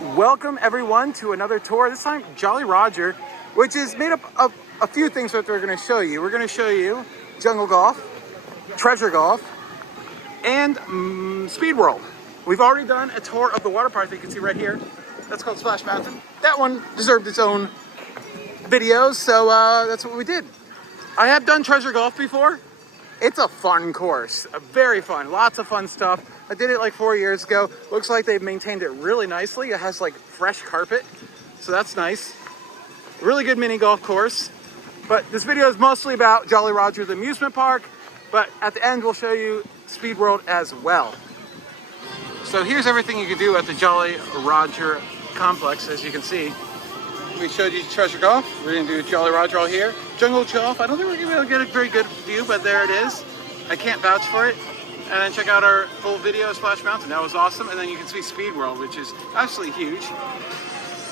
Welcome everyone to another tour, this time Jolly Roger, which is made up of a few things that we're going to show you. We're going to show you Jungle Golf, Treasure Golf, and Speed World. We've already done a tour of the water park that you can see right here. That's called Splash Mountain. That one deserved its own video, so that's what we did. I have done Treasure Golf before. It's a fun course, very fun, lots of fun stuff. I did it like 4 years ago. Looks like they've maintained it really nicely. It has like fresh carpet, so that's nice. Really good mini golf course. But this video is mostly about Jolly Roger, the amusement park, but at the end we'll show you Speed World as well. So here's everything you can do at the Jolly Roger complex, as you can see. We showed you Treasure Golf. We're gonna do Jolly Roger all here. Jungle Golf, I don't think we're gonna be able to get a very good view, but there it is. I can't vouch for it. And then check out our full video of Splash Mountain. That was awesome. And then you can see Speed World, which is absolutely huge.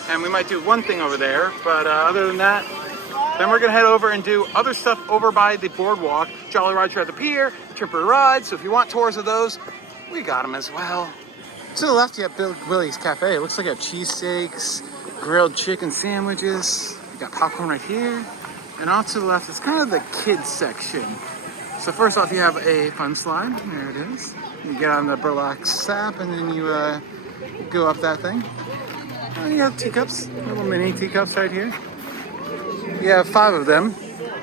And we might do one thing over there, but other than that, then we're gonna head over and do other stuff over by the boardwalk. Jolly Roger at the pier, Tripper Rides. So if you want tours of those, we got them as well. To the left, you have Bill Willie's Cafe. It looks like you have cheesesteaks, grilled chicken sandwiches. You got popcorn right here. And off to the left is kind of the kids section. So first off, you have a fun slide. There it is. You get on the burlap sap and then you go up that thing. And you have teacups, little mini teacups right here. You have 5 of them.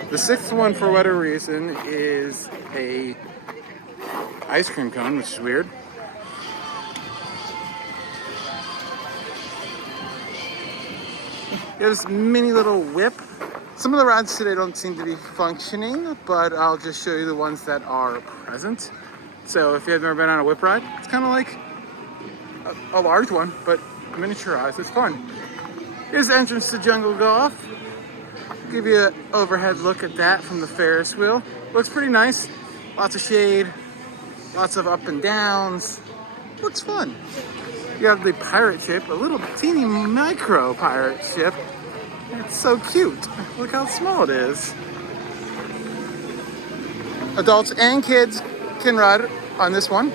The 6th one, for whatever reason, is a ice cream cone, which is weird. You have this mini little whip. Some of the rides today don't seem to be functioning, but I'll just show you the ones that are present. So if you've never been on a whip ride, it's kind of like a large one, but miniaturized. It's fun. Here's the entrance to Jungle Golf. I'll give you an overhead look at that from the Ferris wheel. Looks pretty nice. Lots of shade, lots of up and downs. Looks fun. You have the pirate ship, a little teeny micro pirate ship. It's so cute. Look how small it is. Adults and kids can ride on this one.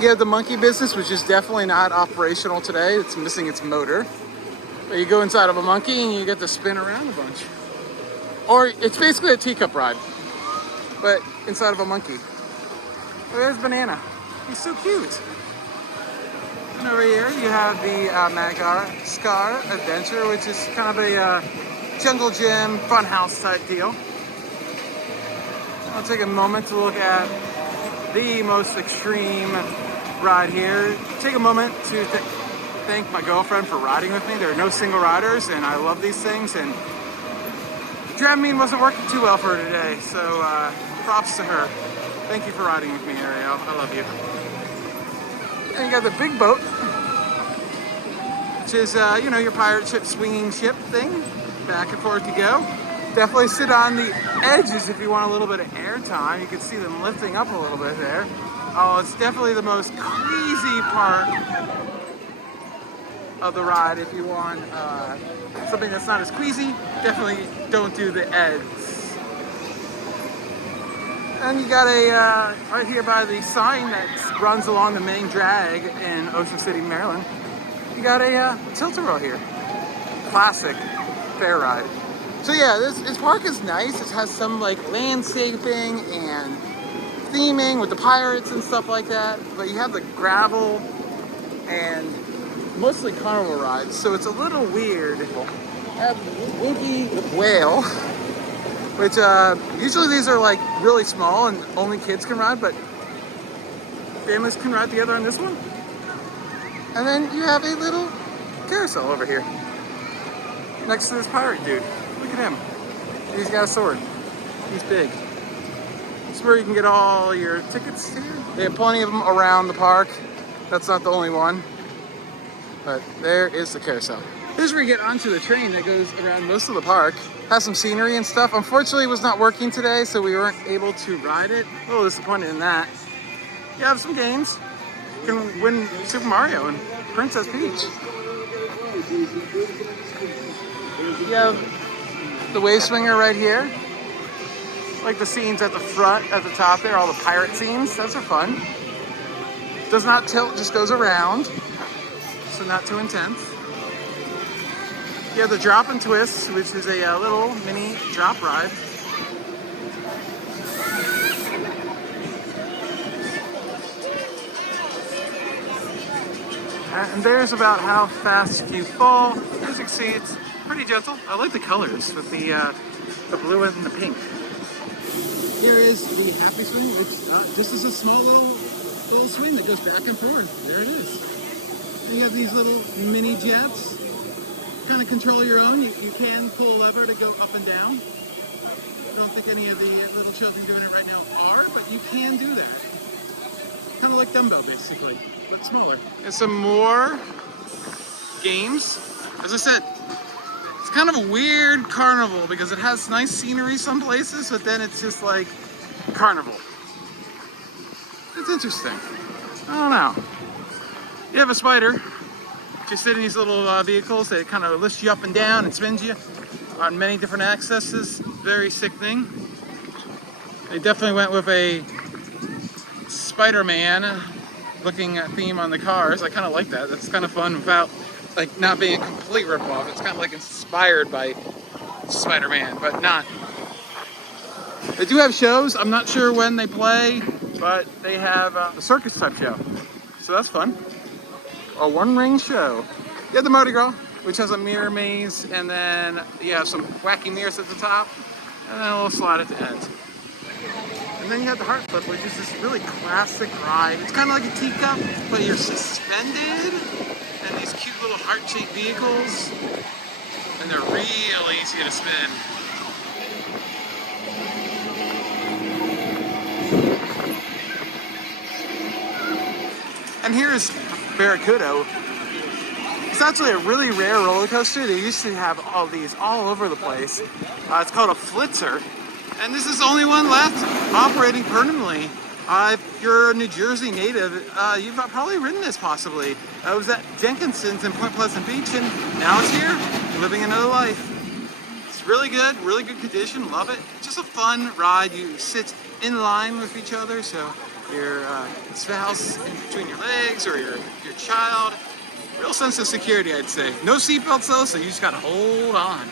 You have the monkey business, which is definitely not operational today. It's missing its motor. But you go inside of a monkey and you get to spin around a bunch. Or it's basically a teacup ride, but inside of a monkey. Oh, there's Banana. He's so cute. And over here you have the Madagascar Adventure, which is kind of a jungle gym, fun house type deal. I'll take a moment to look at the most extreme ride here. Take a moment to thank my girlfriend for riding with me. There are no single riders, and I love these things. And Dramamine wasn't working too well for her today, so props to her. Thank you for riding with me, Ariel. I love you. And you got the big boat, which is, you know, your pirate ship swinging ship thing. Back and forth you go. Definitely sit on the edges if you want a little bit of air time. You can see them lifting up a little bit there. Oh, it's definitely the most queasy part of the ride. If you want something that's not as queasy, definitely don't do the edge. And you got a, right here by the sign that runs along the main drag in Ocean City, Maryland, you got a tilt-a-whirl here. Classic fair ride. So yeah, this park is nice. It has some like landscaping and theming with the pirates and stuff like that. But you have the gravel and mostly carnival rides, so it's a little weird. You have Winky The Whale, which usually these are like really small and only kids can ride, but families can ride together on this one. And then you have a little carousel over here next to this pirate dude. Look at him. He's got a sword. He's big. This is where you can get all your tickets here. They have plenty of them around the park. That's not the only one, but there is the carousel. This is where you get onto the train that goes around most of the park. Has some scenery and stuff. Unfortunately, it was not working today, so we weren't able to ride it. A little disappointed in that. You have some games. You can win Super Mario and Princess Peach. You have the wave swinger right here. Like the scenes at the front, at the top there, all the pirate scenes. Those are fun. Does not tilt, just goes around. so not too intense. You have the drop and twist, which is a little mini drop ride. And there's about how fast you fall. As you can see, it's pretty gentle. I like the colors with the blue and the pink. Here is the happy swing, which just is a small little swing that goes back and forth. There it is. And you have these little mini jets. Kind of control your own. You can pull a lever to go up and down. I don't think any of the little children doing it right now are, but you can do that. Kind of like dumbbell, basically, but smaller. And some more games. As I said, it's kind of a weird carnival because it has nice scenery some places, but then it's just like carnival. It's interesting. I don't know. You have a spider. You sit in these little vehicles that kind of lift you up and down and spins you on many different accesses. Very sickening. They definitely went with a Spider-Man looking theme on the cars. I kind of like that. That's kind of fun without like not being a complete ripoff. It's kind of like inspired by Spider-Man, but not. They do have shows. I'm not sure when they play, but they have a circus type show. So that's fun. A one-ring show. You have the Mardi Gras, which has a mirror maze, and then you have some wacky mirrors at the top, and then a little slide at the end. And then you have the Heart Flip, which is this really classic ride. It's kind of like a teacup, but you're suspended, and these cute little heart-shaped vehicles, and they're real easy to spin. And here's Barracuda. It's actually a really rare roller coaster. They used to have all these all over the place. It's called a Flitzer, and this is the only one left operating permanently. If you're a New Jersey native, you've probably ridden this possibly. It was at Jenkinson's in Point Pleasant Beach, and now it's here, living another life. It's really good condition, love it. Just a fun ride. You sit in line with each other, so your spouse in between your legs or your child. Real sense of security, I'd say. No seatbelts though, so you just gotta hold on.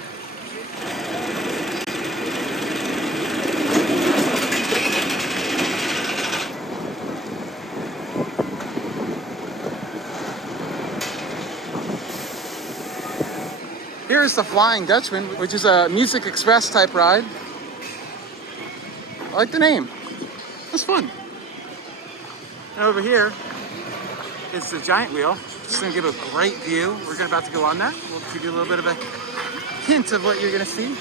Here's the Flying Dutchman, which is a Music Express type ride. I like the name. It's fun. And over here is the giant wheel. It's going to give a great view. We're about to go on that. We'll give you a little bit of a hint of what you're going to see.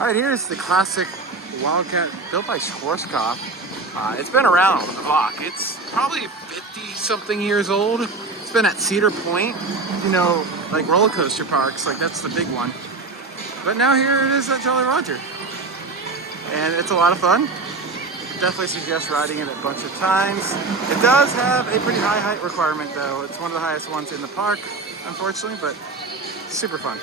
All right, here's the classic Wildcat built by Schwarzkopf. It's been around the block. It's probably 50-something years old. It's been at Cedar Point, you know, like roller coaster parks, like that's the big one. But now here it is at Jolly Roger. And it's a lot of fun. Definitely suggest riding it a bunch of times. It does have a pretty high height requirement though. It's one of the highest ones in the park, unfortunately, but super fun.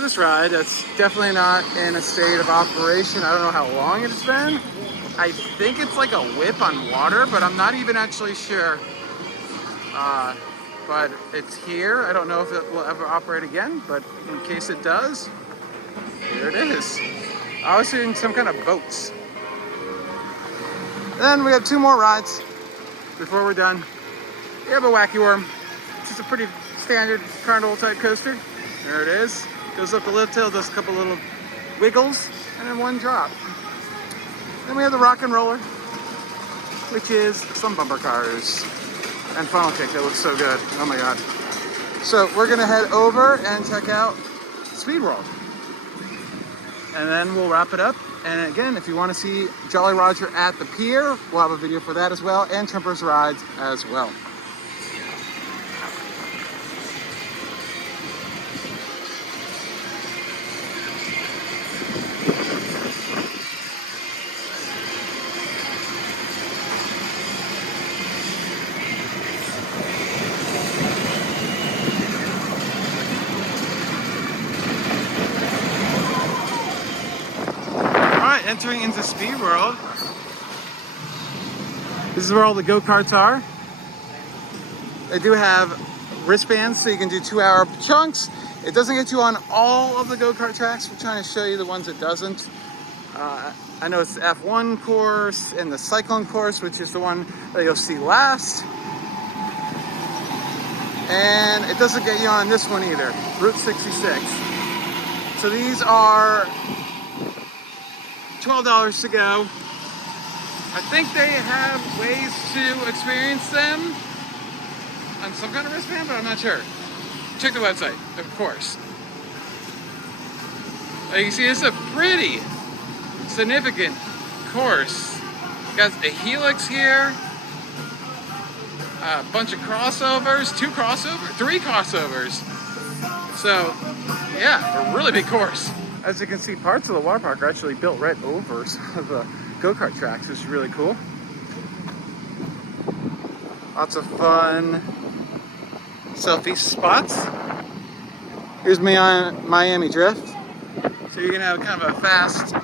This ride that's definitely not in a state of operation. I don't know how long it's been. I think it's like a whip on water, but I'm not even actually sure. But it's here. I don't know if it will ever operate again, but in case it does, here it is. I was seeing some kind of boats. Then we have two more rides before we're done. We have a wacky worm. This is a pretty standard carnival type coaster. There it is. Goes up the lift hill, does a couple little wiggles, and then one drop. Then we have the rock and roller, which is some bumper cars and funnel cake that looks so good. Oh my god. So we're gonna head over and check out Speed World. And then we'll wrap it up. And again, if you want to see Jolly Roger at the pier, we'll have a video for that as well, and Trimpers rides as well. Entering into Speed World. This is where all the go-karts are. They do have wristbands so you can do 2-hour chunks. It doesn't get you on all of the go-kart tracks. We're trying to show you the ones it doesn't. I know it's the F1 course and the Cyclone course, which is the one that you'll see last. And it doesn't get you on this one either, Route 66. So these are $12 to go. I think they have ways to experience them on some kind of wristband, but I'm not sure. Check the website, of course. You can see this is a pretty significant course. Got a helix here, a bunch of crossovers, 2 crossovers, 3 crossovers. So yeah, a really big course. As you can see, parts of the water park are actually built right over some of the go-kart tracks, which is really cool. Lots of fun selfie spots. Here's Miami Drift. So you're gonna have kind of a fast,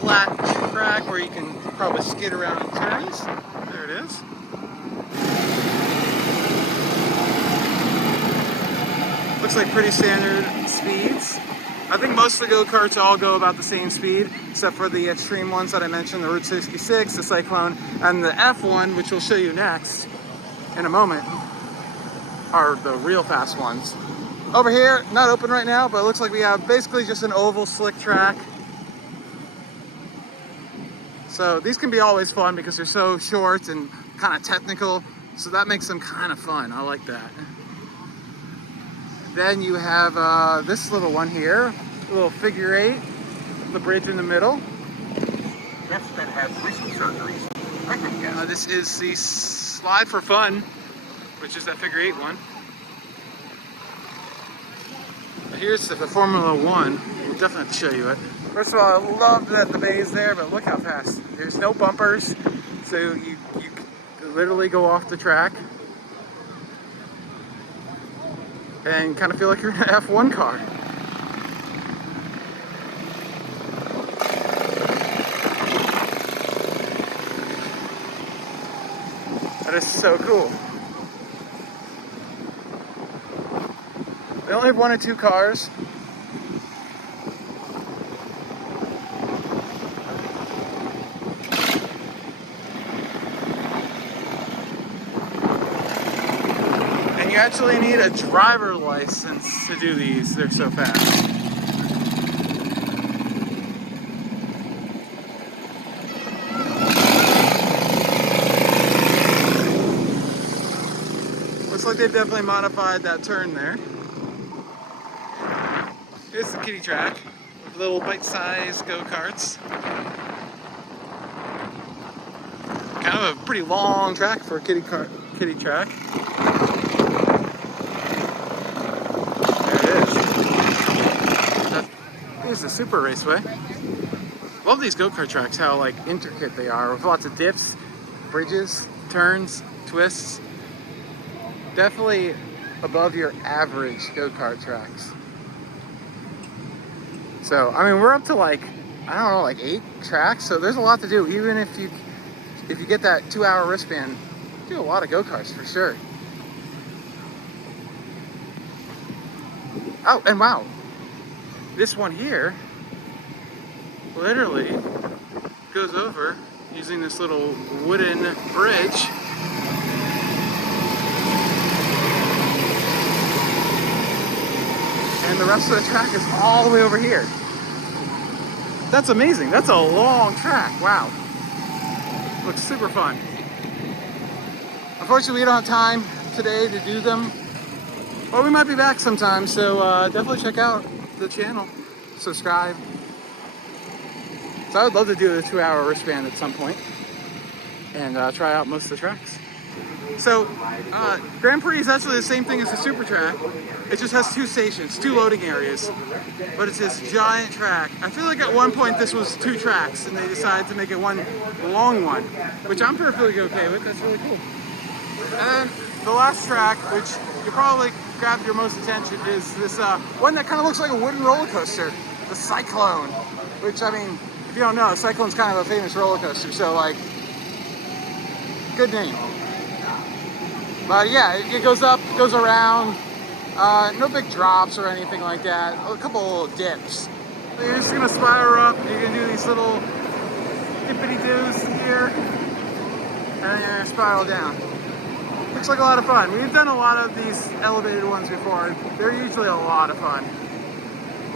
flat track where you can probably skid around in turns. There it is. Looks like pretty standard speeds. I think most of the go-karts all go about the same speed, except for the extreme ones that I mentioned, the Route 66, the Cyclone, and the F1, which we'll show you next in a moment, are the real fast ones. Over here, not open right now, but it looks like we have basically just an oval slick track. So these can be always fun because they're so short and kind of technical, so that makes them kind of fun. I like that. Then you have this little one here, a little figure 8, the bridge in the middle. Guests that have recent surgeries. Pregnant guests. This is the Slide for Fun, which is that figure 8 one. Here's the Formula 1. We'll definitely show you it. First of all, I love that the bay is there, but look how fast. There's no bumpers, so you literally go off the track and kind of feel like you're in an F1 car. That is so cool. They only have 1 or 2 cars. You actually need a driver license to do these. They're so fast. Looks like they've definitely modified that turn there. Here's the kiddie track with little bite-sized go-karts. Kind of a pretty long track for a kiddie track. Here's the Super Raceway. Love these go-kart tracks, how like intricate they are, with lots of dips, bridges, turns, twists. Definitely above your average go-kart tracks. So, I mean, we're up to like, I don't know, like 8 tracks, so there's a lot to do. Even if you get that 2-hour wristband, you do a lot of go-karts for sure. Oh, and wow. This one here literally goes over using this little wooden bridge. and the rest of the track is all the way over here. That's amazing. That's a long track. Wow. Looks super fun. Unfortunately, we don't have time today to do them, but we might be back sometime, so definitely check out the channel, subscribe. So I would love to do a 2-hour wristband at some point and try out most of the tracks. So Grand Prix is actually the same thing as the Super Track. It just has 2 stations, 2 loading areas, but it's this giant track. I feel like at one point this was 2 tracks and they decided to make it one long one, which I'm perfectly okay with. That's really cool. And then the last track, which you probably grabbed your most attention, is this one that kind of looks like a wooden roller coaster, the Cyclone. Which, I mean, if you don't know, Cyclone's kind of a famous roller coaster, so like, good name. But yeah, it goes up, goes around, no big drops or anything like that, a couple little dips. So you're just gonna spiral up, you're gonna do these little dippity-doos here, and then you're gonna spiral down. Looks like a lot of fun. We've done a lot of these elevated ones before. They're usually a lot of fun.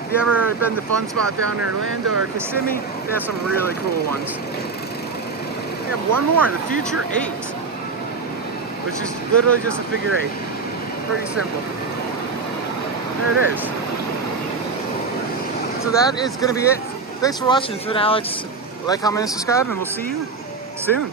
If you ever been to Fun Spot down in Orlando or Kissimmee, they have some really cool ones. We have one more, the Future 8, which is literally just a figure 8. Pretty simple. There it is. So that is going to be it. Thanks for watching. It's been Alex. Like, comment, and subscribe, and we'll see you soon.